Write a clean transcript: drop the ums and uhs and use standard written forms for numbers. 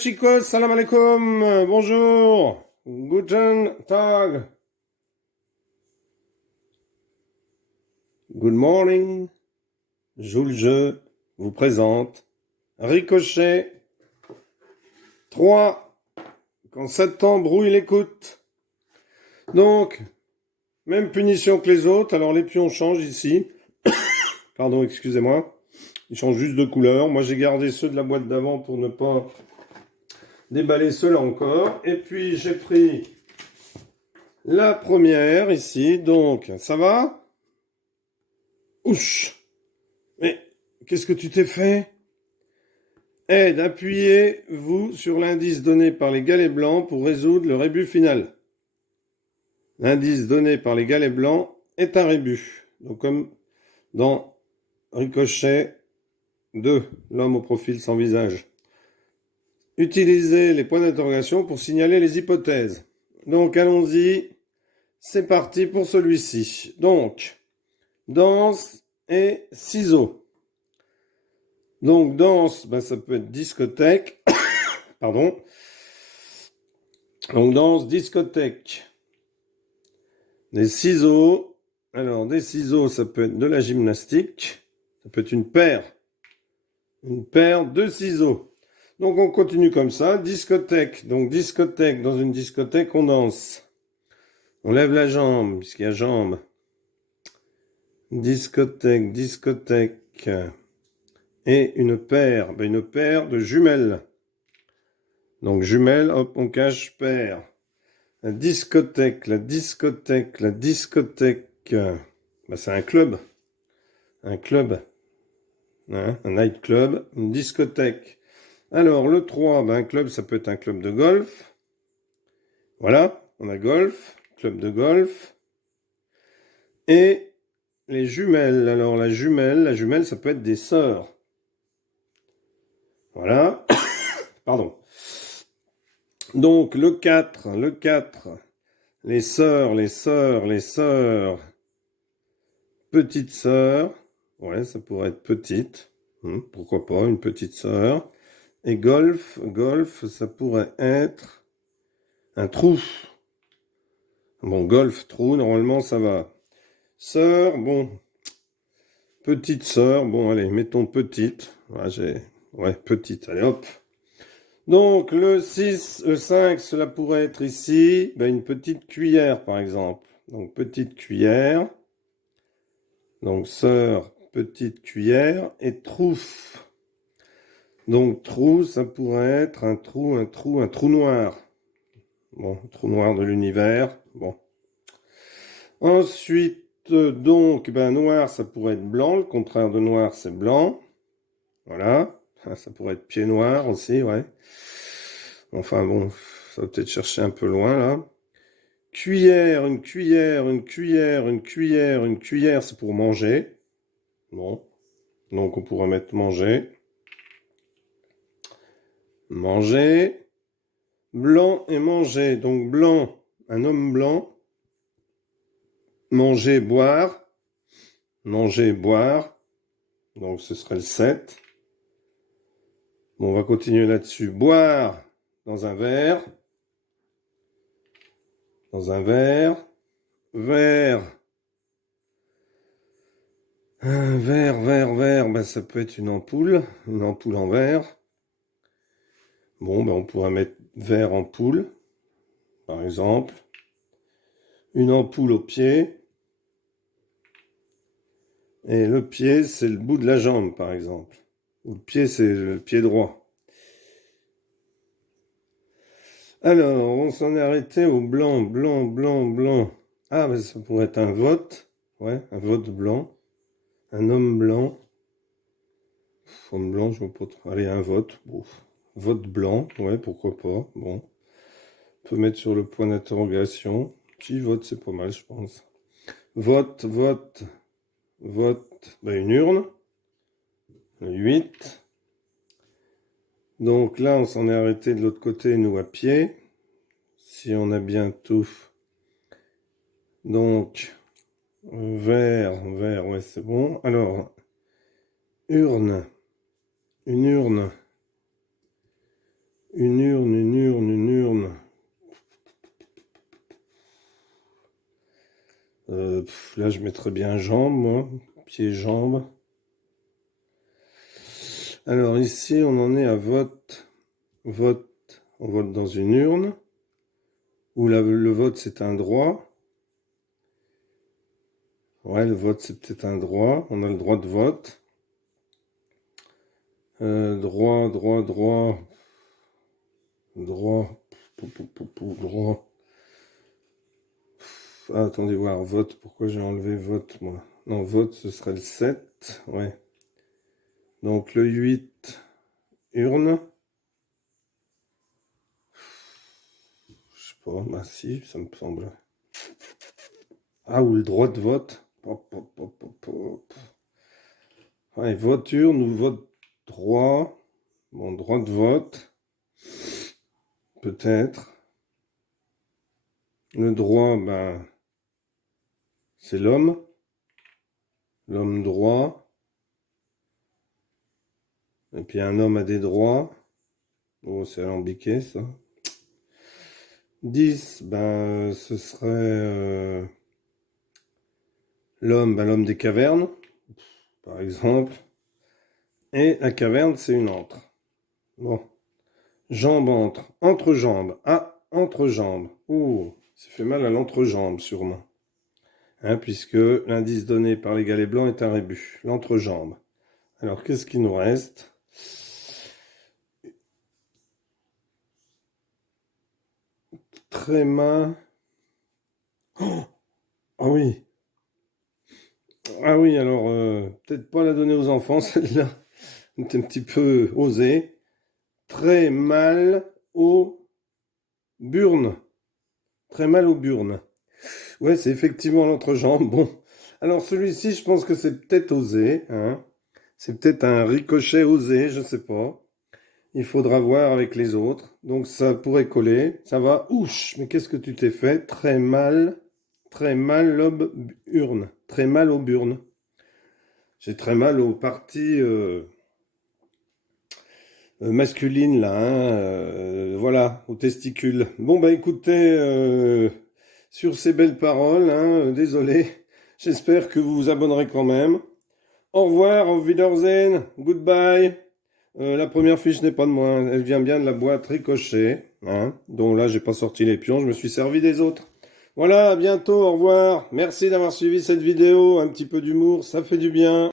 chicos, salam alaikum, bonjour, guten Tag, good morning, Jules Jeu vous présente Ricochet 3, quand Satan brouille l'écoute. Donc, même punition que les autres, alors les pions changent ici, pardon, excusez-moi, ils changent juste de couleur, moi j'ai gardé ceux de la boîte d'avant pour ne pas déballer ceux-là encore, et puis j'ai pris la première ici, donc ça va? Ouch! Mais qu'est-ce que tu t'es fait? Aide, appuyez-vous sur l'indice donné par les galets blancs pour résoudre le rébus final. L'indice donné par les galets blancs est un rébus. Donc comme dans Ricochet 2, l'homme au profil sans visage. Utilisez les points d'interrogation pour signaler les hypothèses. Donc allons-y, c'est parti pour celui-ci. Donc, danse et ciseaux. Donc danse, ça peut être discothèque, pardon. Donc danse, discothèque. Des ciseaux, alors des ciseaux, ça peut être de la gymnastique, ça peut être une paire de ciseaux. Donc on continue comme ça, discothèque, donc discothèque, dans une discothèque on danse. On lève la jambe, puisqu'il y a jambe. Discothèque, discothèque. Et une paire de jumelles. Donc jumelles, hop, on cache paire. La discothèque, la discothèque, la discothèque. C'est un club. Un club. Hein, un night club, une discothèque. Alors, le 3, un club, ça peut être un club de golf. Voilà, on a golf, club de golf. Et les jumelles. Alors, la jumelle, ça peut être des sœurs. Voilà. Pardon. Donc, le 4, les sœurs, petites sœurs. Ouais, ça pourrait être petite. Pourquoi pas, une petite sœur. Et golf, ça pourrait être un trou. Bon, golf, trou, normalement, ça va. Sœur, bon. Petite sœur, bon, allez, mettons petite. Ouais, petite, allez, hop. Donc, le 6, le 5, cela pourrait être ici, une petite cuillère, par exemple. Donc, petite cuillère. Donc, sœur, petite cuillère. Et trou. Donc, trou, ça pourrait être un trou noir. Bon, trou noir de l'univers. Bon. Ensuite, donc, noir, ça pourrait être blanc. Le contraire de noir, c'est blanc. Voilà. Ça pourrait être pied noir aussi, ouais. Enfin, bon, ça va peut-être chercher un peu loin, là. Cuillère, une cuillère, c'est pour manger. Bon. Donc, on pourrait mettre manger. Manger. Blanc et manger. Donc, blanc, un homme blanc. Manger, boire. Manger, boire. Donc, ce serait le 7. Bon, on va continuer là-dessus. Boire dans un verre. Dans un verre. Verre. Un verre, ça peut être une ampoule en verre. Bon, on pourrait mettre verre ampoule, par exemple. Une ampoule au pied. Et le pied, c'est le bout de la jambe, par exemple. Ou le pied, c'est le pied droit. Alors, on s'en est arrêté au blanc. Ah, ça pourrait être un vote. Ouais, un vote blanc. Un homme blanc. Homme blanc, je vois pas trop. Allez, un vote. Bon. Vote blanc, ouais, pourquoi pas. Bon. On peut mettre sur le point d'interrogation. Qui vote, c'est pas mal, je pense. Vote. Une urne. 8. Donc là, on s'en est arrêté de l'autre côté, nous, à pied. Si on a bien tout. Donc, verre, ouais, c'est bon. Alors, urne. Une urne. Une urne, une urne, une urne. Là, je mettrais bien jambes, moi. Pieds, jambes. Alors ici, on en est à vote. Vote. On vote dans une urne. Où le vote, c'est un droit. Ouais, le vote, c'est peut-être un droit. On a le droit de vote. Droit, droit, droit. Droit. Droit. Ah, attendez voir. Vote. Pourquoi j'ai enlevé vote, moi? Non, vote, ce serait le 7. Ouais. Donc le 8, urne. Je sais pas. Bah si, ça me semble. Ah, ou le droit de vote. Ouais, vote urne ou vote droit. Bon, droit de vote. Peut-être. Le droit, ben, c'est l'homme. L'homme droit. Et puis un homme a des droits. Oh, c'est alambiqué, ça. 10, ben, ce serait l'homme, ben, l'homme des cavernes, par exemple. Et la caverne, c'est une antre. Bon. Jambe entre. Entrejambe. Ah, entrejambe. Ouh, ça fait mal à l'entrejambe, sûrement. Hein, puisque l'indice donné par les galets blancs est un rébus. L'entrejambe. Alors, qu'est-ce qu'il nous reste? Tréma. Oh, ah oui. Ah oui, alors, peut-être pas la donner aux enfants, celle-là. C'est un petit peu osé. Très mal aux burnes. Très mal aux burnes. Ouais, c'est effectivement l'entrejambe. Bon. Alors, celui-ci, je pense que c'est peut-être osé, hein. C'est peut-être un ricochet osé, je sais pas. Il faudra voir avec les autres. Donc, ça pourrait coller. Ça va. Ouch, mais qu'est-ce que tu t'es fait? Très mal lobe urne. Très mal aux burnes. J'ai très mal aux parties masculines, là, hein, voilà, aux testicules. Bon, bah écoutez, sur ces belles paroles, hein, désolé, j'espère que vous vous abonnerez quand même. Au revoir, auf Wiedersehen, goodbye. La première fiche n'est pas de moi, elle vient bien de la boîte Ricochet, hein, dont là j'ai pas sorti les pions, je me suis servi des autres. Voilà, à bientôt, au revoir. Merci d'avoir suivi cette vidéo, un petit peu d'humour, ça fait du bien.